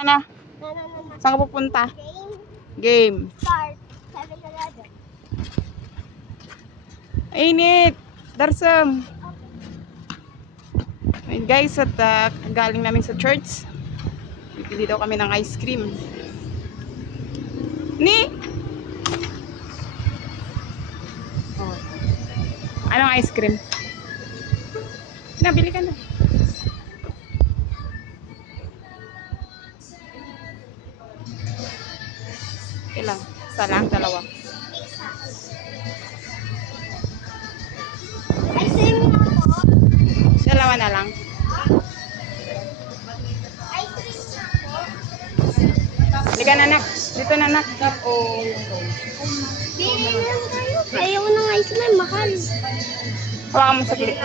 Na. Saan ka pupunta? Game. Start. 7-Eleven. Init. Darsam. Ayun guys, at galing namin sa church. Bibili daw kami ng ice cream. Ni? Oh. Anong ice cream? Nabili ka na. Ilang? Isa lang? Dalawa? Ice cream na po. Dalawa na lang. Ice cream na po. Hindi ka na nak. Dito na nak. Bili lang tayo. Ayaw ng ice cream. Mahal. Hawakan mo sa clip.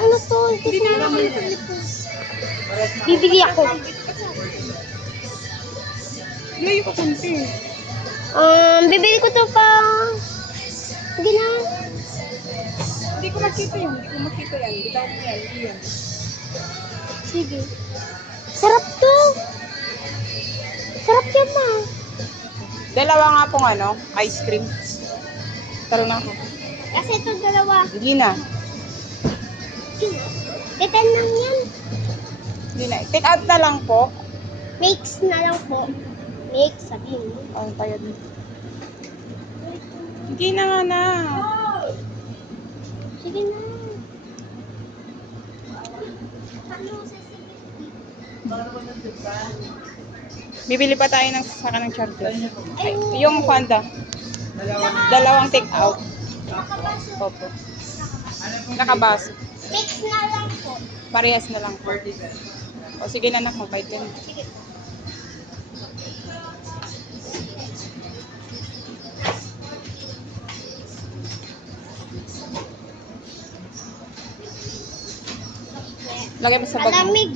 Ano to? Hindi na lang sa lipo. Bibili ako. Layo ka kunti. Bibili ko to pa. Hindi na. Hindi ko makita yun. Hindi ko makita yan. Bitaw mo yan. Hindi yan. Sige. Sarap to. Sarap yan ma. Dalawa nga pong ice cream. Taro na ako. Kasi ito dalawa. Hindi na. Titan lang yan. Hindi na. Take out na lang po. Mix na lang po. Mix, sabihin mo. Oh, tayo din. Hindi na nga na. Sige na. Bibili pa tayo ng saka ng charger. Ay, yung Fanta. Dalawang take out. Opo. Nakabaso. Mix na lang po. Parehas na lang po. O sige na nak, magbayad ka na. Sige. Lagay mo sa bag mo. Malamig.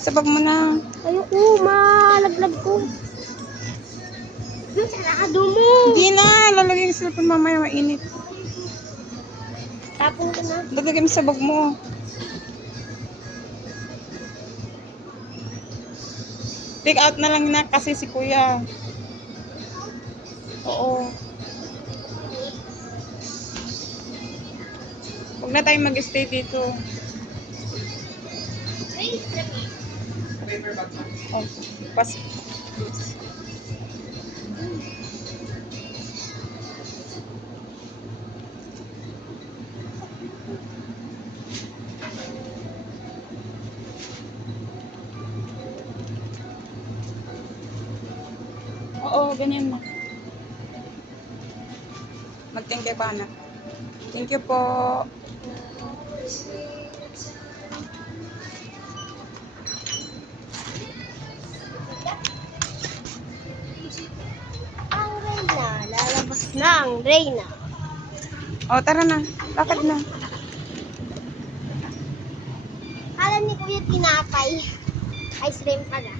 Sa bag mo na. Ayoko, malaglag ko. Sarado mo. Hindi na. Lalagay mo sa cellphone mamaya mainit. Tapon ko na. Lalagay mo sa bag mo. Take out na lang na kasi si kuya. Oo. Huwag na tayong mag-stay dito. Oh, pas. Oo, ganyan na. Mag-thank you pa, anak. Thank you po. Ang Reyna. Lalabas na ang Reyna. Oh, tara na. Lakad na. Kala ni Kuya tinapay. Ice cream pala.